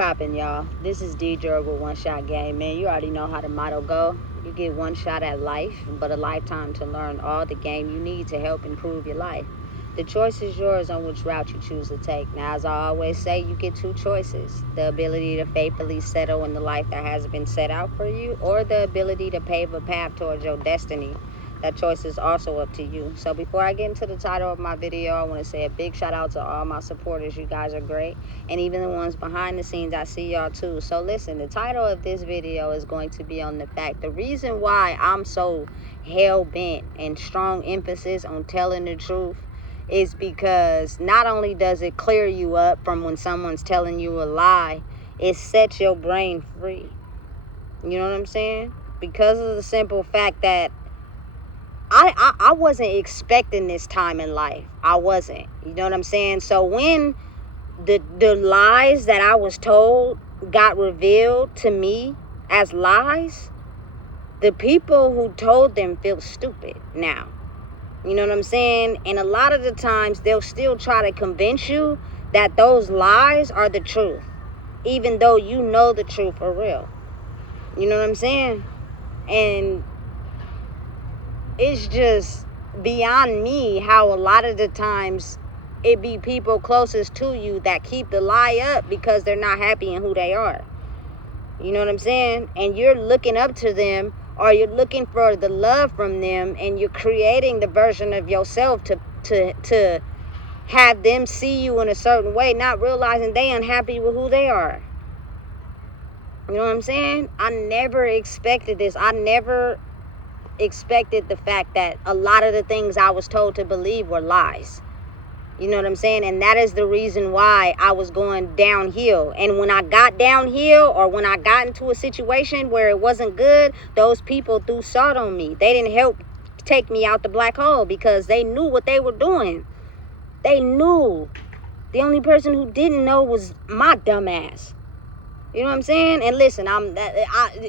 poppin', y'all? This is Deidre with One Shot Game. Man, you already know how the motto go. You get one shot at life, but a lifetime to learn all the game you need to help improve your life. The choice is yours on which route you choose to take. Now, as I always say, you get two choices. The ability to faithfully settle in the life that has been set out for you, or the ability to pave a path towards your destiny. That choice is also up to you. So before I get into the title of my video, I want to say a big shout out to all my supporters. You guys are great. And even the ones behind the scenes, I see y'all too. So listen, the title of this video is going to be on the fact. The reason why I'm so hell-bent and strong emphasis on telling the truth is because not only does it clear you up from when someone's telling you a lie, it sets your brain free. You know what I'm saying? Because of the simple fact that I wasn't expecting this time in life. I wasn't. You know what I'm saying? So when the lies that I was told got revealed to me as lies, the people who told them feel stupid now. You know what I'm saying? And a lot of the times they'll still try to convince you that those lies are the truth, even though you know the truth for real. You know what I'm saying? And it's just beyond me how a lot of the times it be people closest to you that keep the lie up because they're not happy in who they are. You know what I'm saying? And you're looking up to them, or you're looking for the love from them, and you're creating the version of yourself to have them see you in a certain way, not realizing they unhappy with who they are. You know what I'm saying? I never expected this. I never expected the fact that a lot of the things I was told to believe were lies. You know what I'm saying? And that is the reason why I was going downhill. And when I got downhill, or when I got into a situation where it wasn't good, those people threw salt on me. They didn't help take me out the black hole because they knew what they were doing. They knew. The only person who didn't know was my dumb ass. You know what I'm saying? And listen,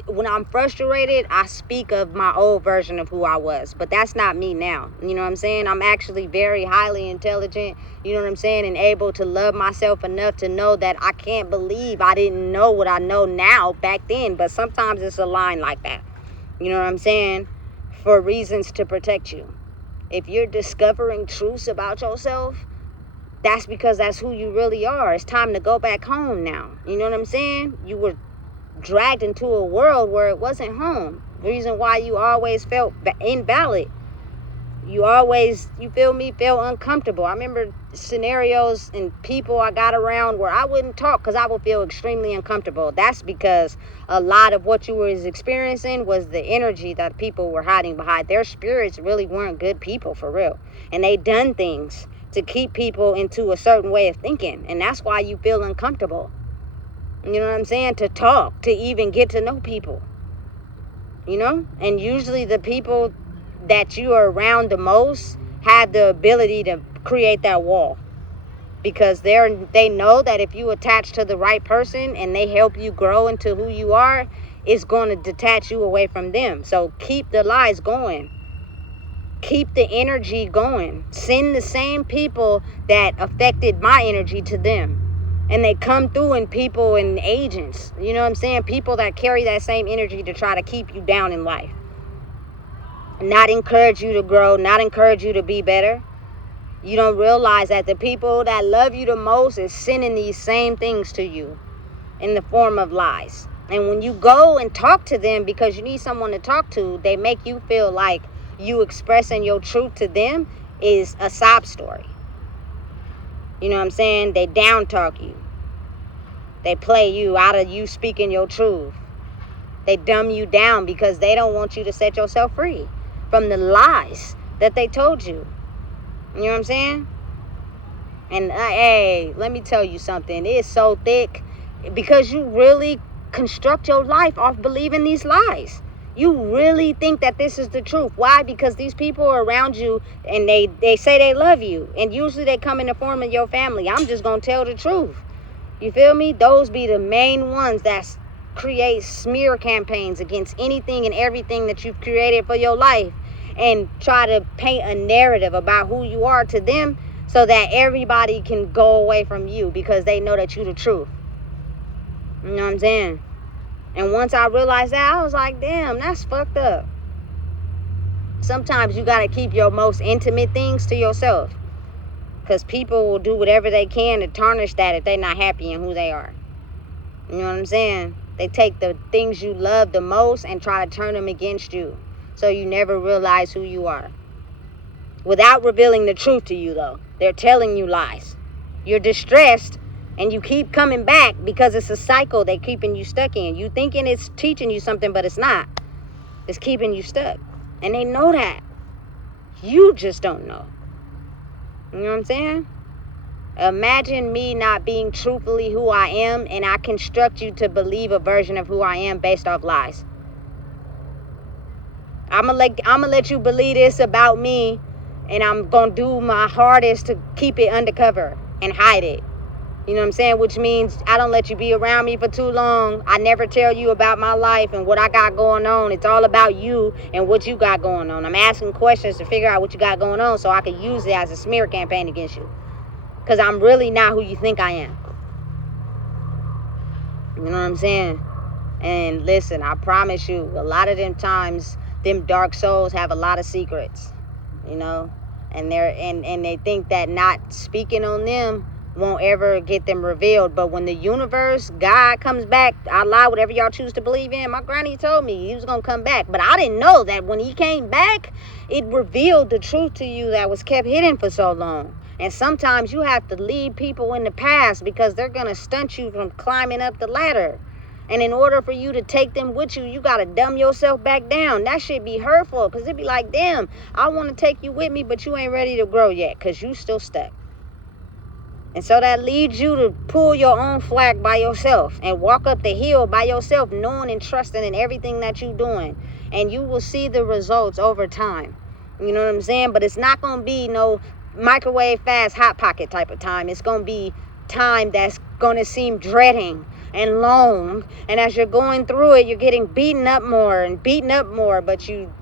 when I'm frustrated, I speak of my old version of who I was. But that's not me now. You know what I'm saying? I'm actually very highly intelligent, you know what I'm saying, and able to love myself enough to know that I can't believe I didn't know what I know now back then. But sometimes it's a line like that. You know what I'm saying? For reasons to protect you. If you're discovering truths about yourself, that's because that's who you really are. It's time to go back home now. You know what I'm saying? You were dragged into a world where it wasn't home. The reason why you always felt invalid. You always, you feel me, felt uncomfortable. I remember scenarios and people I got around where I wouldn't talk because I would feel extremely uncomfortable. That's because a lot of what you was experiencing was the energy that people were hiding behind. Their spirits really weren't good people for real. And they done things to keep people into a certain way of thinking. And that's why you feel uncomfortable. You know what I'm saying? To talk, to even get to know people. You know? And usually the people that you are around the most have the ability to create that wall. Because they know that if you attach to the right person and they help you grow into who you are, it's going to detach you away from them. So keep the lies going. Keep the energy going. Send the same people that affected my energy to them. And they come through in people and agents. You know what I'm saying? People that carry that same energy to try to keep you down in life. Not encourage you to grow. Not encourage you to be better. You don't realize that the people that love you the most is sending these same things to you in the form of lies. And when you go and talk to them because you need someone to talk to, they make you feel like you expressing your truth to them is a sob story. You know what I'm saying? They down talk you. They play you out of you speaking your truth. They dumb you down because they don't want you to set yourself free from the lies that they told you. You know what I'm saying? And hey, let me tell you something. It's so thick because you really construct your life off believing these lies. You really think that this is the truth. Why? Because these people are around you and they say they love you. And usually they come in the form of your family. I'm just going to tell the truth. You feel me? Those be the main ones that create smear campaigns against anything and everything that you've created for your life. And try to paint a narrative about who you are to them so that everybody can go away from you because they know that you're the truth. You know what I'm saying? And once I realized that, I was like, damn, that's fucked up. Sometimes you got to keep your most intimate things to yourself. Because people will do whatever they can to tarnish that if they're not happy in who they are. You know what I'm saying? They take the things you love the most and try to turn them against you. So you never realize who you are. Without revealing the truth to you, though. They're telling you lies. You're distressed and you keep coming back because it's a cycle they're keeping you stuck in. You thinking it's teaching you something, but it's not. It's keeping you stuck. And they know that. You just don't know. You know what I'm saying? Imagine me not being truthfully who I am, and I construct you to believe a version of who I am based off lies. I'm gonna let you believe this about me, and I'm gonna do my hardest to keep it undercover and hide it. You know what I'm saying? Which means I don't let you be around me for too long. I never tell you about my life and what I got going on. It's all about you and what you got going on. I'm asking questions to figure out what you got going on so I can use it as a smear campaign against you. Because I'm really not who you think I am. You know what I'm saying? And listen, I promise you, a lot of them times, them dark souls have a lot of secrets. You know? And they think that not speaking on them won't ever get them revealed. But when the universe, God comes back, Allah, whatever y'all choose to believe in, my granny told me he was going to come back. But I didn't know that when he came back, it revealed the truth to you that was kept hidden for so long. And sometimes you have to leave people in the past because they're going to stunt you from climbing up the ladder. And in order for you to take them with you, you got to dumb yourself back down. That shit be hurtful because it be like, damn, I want to take you with me, but you ain't ready to grow yet because you still stuck. And so that leads you to pull your own flag by yourself and walk up the hill by yourself, knowing and trusting in everything that you're doing. And you will see the results over time. You know what I'm saying? But it's not going to be no microwave fast hot pocket type of time. It's going to be time that's going to seem dreading and long. And as you're going through it, you're getting beaten up more and beaten up more. But you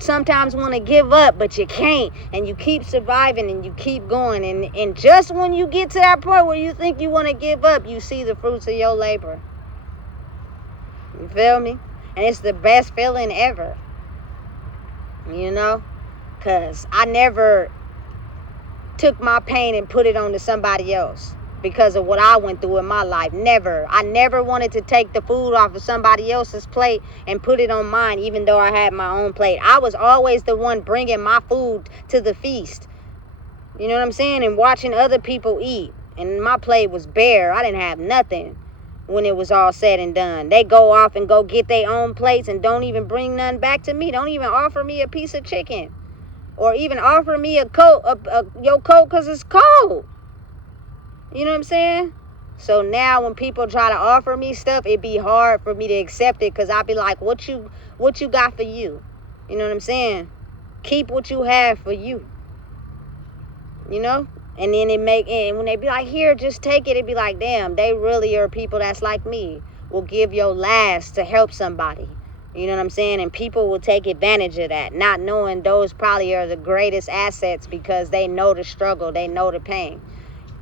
sometimes want to give up, but you can't. And you keep surviving and you keep going. And just when you get to that point where you think you want to give up, you see the fruits of your labor. You feel me? And it's the best feeling ever. You know? Because I never took my pain and put it onto somebody else because of what I went through in my life. Never. I never wanted to take the food off of somebody else's plate and put it on mine, even though I had my own plate. I was always the one bringing my food to the feast. You know what I'm saying? And watching other people eat. And my plate was bare. I didn't have nothing when it was all said and done. They go off and go get their own plates and don't even bring none back to me. Don't even offer me a piece of chicken. Or even offer me a coat, your coat, because it's cold. You know what I'm saying? So now when people try to offer me stuff, it be hard for me to accept it because I be like, what you got for you? You know what I'm saying? Keep what you have for you. You know? And then and when they be like, here, just take it, it be like, damn, they really are people that's like me. Will give your last to help somebody. You know what I'm saying? And people will take advantage of that, not knowing those probably are the greatest assets because they know the struggle, they know the pain.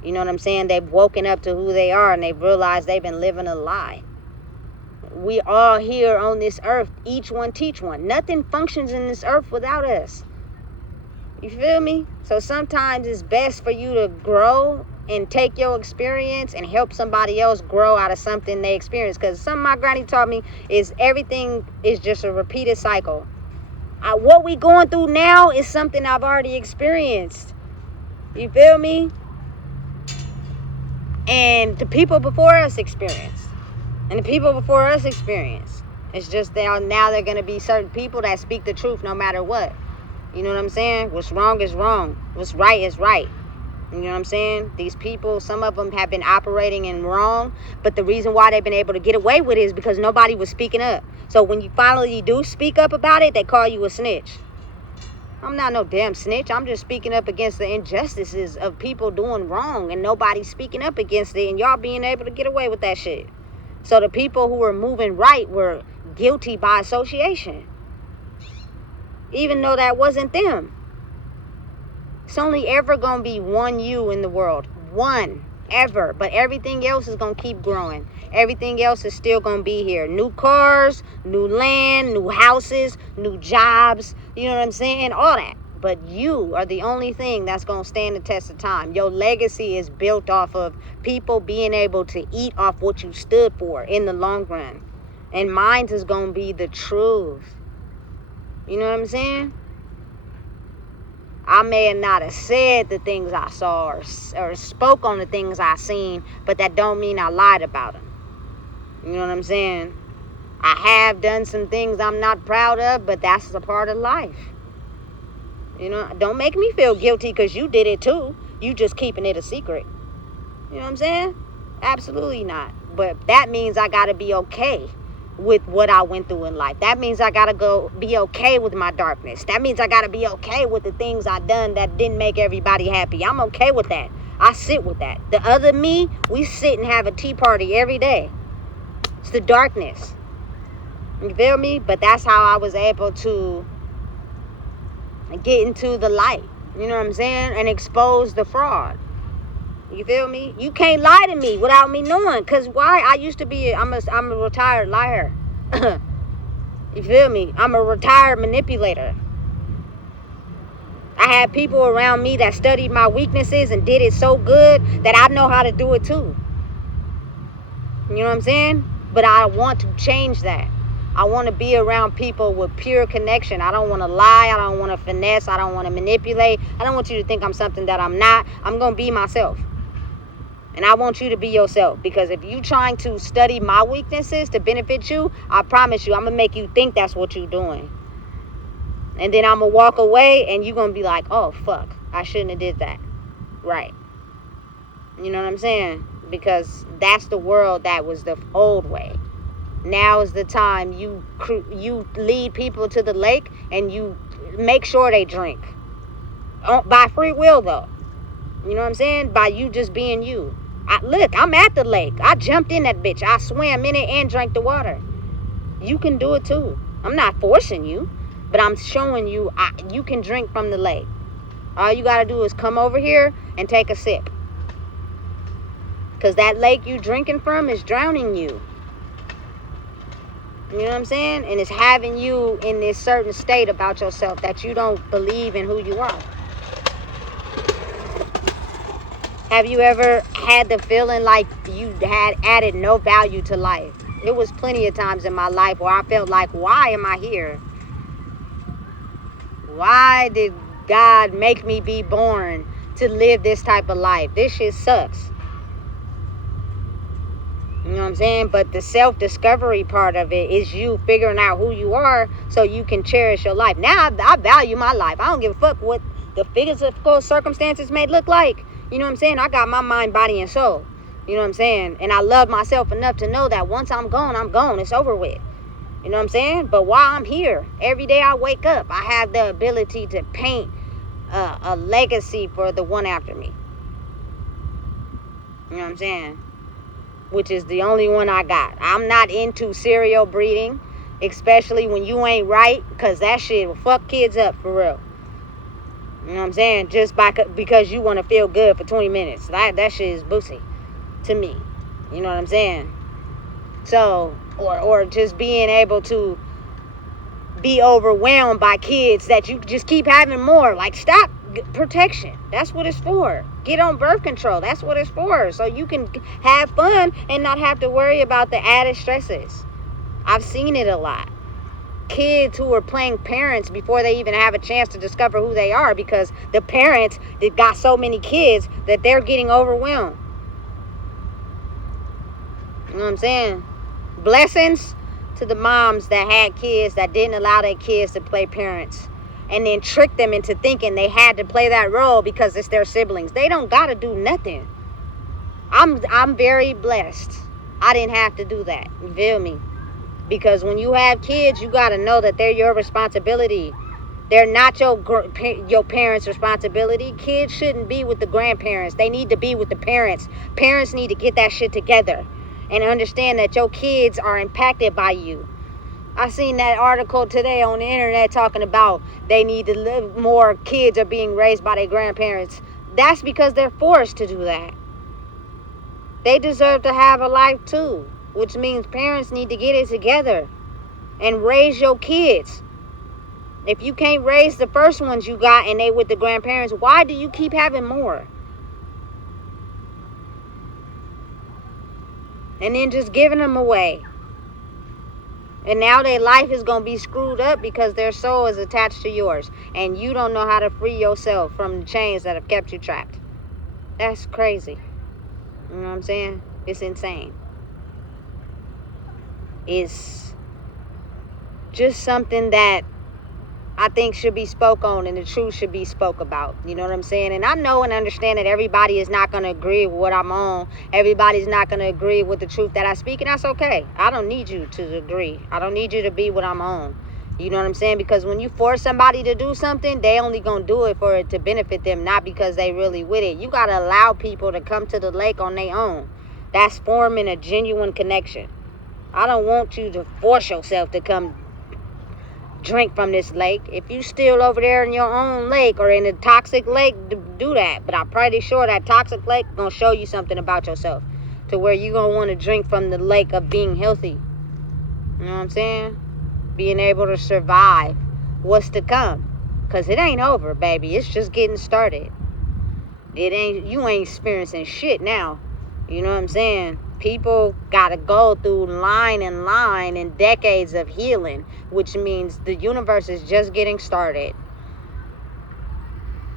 You know what I'm saying? They've woken up to who they are and they've realized they've been living a lie. We all here on this earth, each one teach one. Nothing functions in this earth without us. You feel me? So sometimes it's best for you to grow and take your experience and help somebody else grow out of something they experience. Because something my granny taught me is everything is just a repeated cycle. What we going through now is something I've already experienced. You feel me? And the people before us experienced. And the people before us experienced. It's just that now they're going to be certain people that speak the truth no matter what. You know what I'm saying? What's wrong is wrong. What's right is right. You know what I'm saying? These people, some of them have been operating in wrong, but the reason why they've been able to get away with it is because nobody was speaking up. So when you finally do speak up about it, they call you a snitch. I'm not no damn snitch. I'm just speaking up against the injustices of people doing wrong and nobody speaking up against it and y'all being able to get away with that shit. So the people who were moving right were guilty by association, even though that wasn't them. It's only ever going to be one you in the world. One. forever. But everything else is going to keep growing. Everything else is still going to be here. New cars, new land, new houses, new jobs. You know what I'm saying? All that. But you are the only thing that's going to stand the test of time. Your legacy is built off of people being able to eat off what you stood for in the long run. And mine is going to be the truth. You know what I'm saying? I may not have said the things I saw or spoke on the things I seen, but that don't mean I lied about them. You know what I'm saying? I have done some things I'm not proud of, but that's a part of life. You know, don't make me feel guilty because you did it too. You just keeping it a secret. You know what I'm saying? Absolutely not. But that means I got to be okay with what I went through in life. That means I got to be okay with my darkness. That means I got to be okay with the things I done that didn't make everybody happy. I'm okay with that. I sit with that. The other me, we sit and have a tea party every day. It's the darkness. You feel me? But that's how I was able to get into the light. You know what I'm saying? And expose the fraud. You feel me? You can't lie to me without me knowing. Because why? I used to be, I'm a retired liar. You feel me? I'm a retired manipulator. I had people around me that studied my weaknesses and did it so good that I know how to do it too. You know what I'm saying? But I want to change that. I want to be around people with pure connection. I don't want to lie. I don't want to finesse. I don't want to manipulate. I don't want you to think I'm something that I'm not. I'm going to be myself. And I want you to be yourself. Because if you trying to study my weaknesses to benefit you, I promise you, I'm going to make you think that's what you're doing. And then I'm going to walk away and you're going to be like, oh, fuck, I shouldn't have did that. Right. You know what I'm saying? Because that's the world that was the old way. Now is the time you lead people to the lake and you make sure they drink. By free will, though. You know what I'm saying? By you just being you. Look, I'm at the lake. I jumped in that bitch. I swam in it and drank the water. You can do it too. I'm not forcing you, but I'm showing you you can drink from the lake. All you got to do is come over here and take a sip. Because that lake you drinking from is drowning you. You know what I'm saying? And it's having you in this certain state about yourself that you don't believe in who you are. Have you ever had the feeling like you had added no value to life? It was plenty of times in my life where I felt like, why am I here? Why did God make me be born to live this type of life? This shit sucks. You know what I'm saying? But the self-discovery part of it is you figuring out who you are so you can cherish your life. Now I value my life. I don't give a fuck what the physical circumstances may look like. You know what I'm saying? I got my mind, body, and soul. You know what I'm saying? And I love myself enough to know that once I'm gone, I'm gone. It's over with. You know what I'm saying? But while I'm here, every day I wake up, I have the ability to paint a legacy for the one after me. You know what I'm saying? Which is the only one I got. I'm not into serial breeding, especially when you ain't right, because that shit will fuck kids up for real. You know what I'm saying? Just because you want to feel good for 20 minutes. That shit is boosie to me. You know what I'm saying? So, or just being able to be overwhelmed by kids that you just keep having more. Like, stop. Protection. That's what it's for. Get on birth control. That's what it's for. So you can have fun and not have to worry about the added stresses. I've seen it a lot. Kids who are playing parents before they even have a chance to discover who they are because the parents that got so many kids that they're getting overwhelmed. You know what I'm saying? Blessings to the moms that had kids that didn't allow their kids to play parents. And then trick them into thinking they had to play that role because it's their siblings. They don't got to do nothing. I'm very blessed. I didn't have to do that. You feel me? Because when you have kids, you got to know that they're your responsibility. They're not your parents' responsibility. Kids shouldn't be with the grandparents. They need to be with the parents. Parents need to get that shit together and understand that your kids are impacted by you. I seen that article today on the internet talking about they need to live more kids are being raised by their grandparents. That's because they're forced to do that. They deserve to have a life too, which means parents need to get it together and raise your kids. If you can't raise the first ones you got and they with the grandparents, why do you keep having more? And then just giving them away. And now their life is going to be screwed up because their soul is attached to yours. And you don't know how to free yourself from the chains that have kept you trapped. That's crazy. You know what I'm saying? It's insane. It's just something that I think should be spoke on and the truth should be spoke about. You know what I'm saying? And I know and understand that everybody is not going to agree with what I'm on. Everybody's not going to agree with the truth that I speak, and that's okay. I don't need you to agree. I don't need you to be what I'm on. You know what I'm saying? Because when you force somebody to do something, they only going to do it for it to benefit them, not because they really with it. You got to allow people to come to the lake on their own. That's forming a genuine connection. I don't want you to force yourself to come drink from this lake. If you still over there in your own lake or in a toxic lake, do that. But I'm pretty sure that toxic lake gonna show you something about yourself to where you gonna want to drink from the lake of being healthy. You know what I'm saying? Being able to survive what's to come, because it ain't over, baby. It's just getting started. You ain't experiencing shit now. You know what I'm saying? People gotta go through line and decades of healing, which means the universe is just getting started.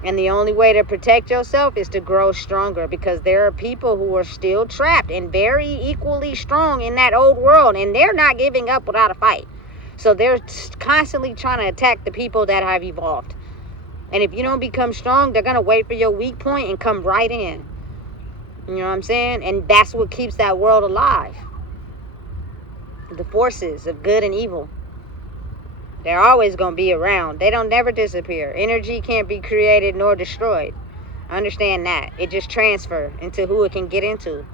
And the only way to protect yourself is to grow stronger, because there are people who are still trapped and very equally strong in that old world, and they're not giving up without a fight. So they're constantly trying to attack the people that have evolved. And if you don't become strong, they're gonna wait for your weak point and come right in. You know what I'm saying? And that's what keeps that world alive. The forces of good and evil. They're always going to be around. They don't never disappear. Energy can't be created nor destroyed. Understand that. It just transfers into who it can get into.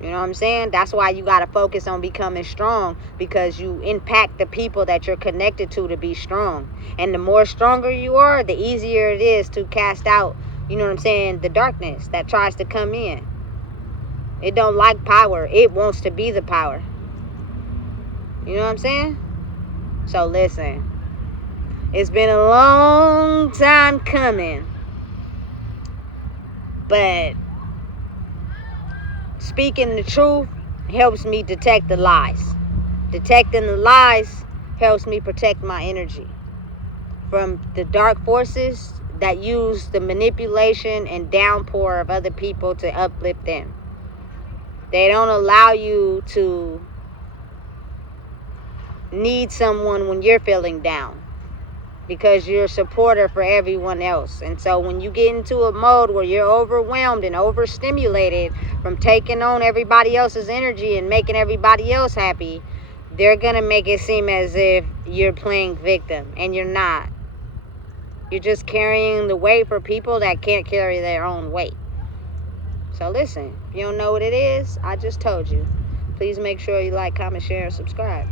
You know what I'm saying? That's why you got to focus on becoming strong, because you impact the people that you're connected to be strong. And the more stronger you are, the easier it is to cast out, you know what I'm saying, the darkness that tries to come in. It don't like power. It wants to be the power. You know what I'm saying? So listen, it's been a long time coming, but speaking the truth helps me detect the lies. Detecting the lies helps me protect my energy from the dark forces that use the manipulation and downpour of other people to uplift them. They don't allow you to need someone when you're feeling down, because you're a supporter for everyone else. And so when you get into a mode where you're overwhelmed and overstimulated from taking on everybody else's energy and making everybody else happy, they're gonna make it seem as if you're playing victim, and you're not. You're just carrying the weight for people that can't carry their own weight. So listen, if you don't know what it is, I just told you. Please make sure you like, comment, share, and subscribe.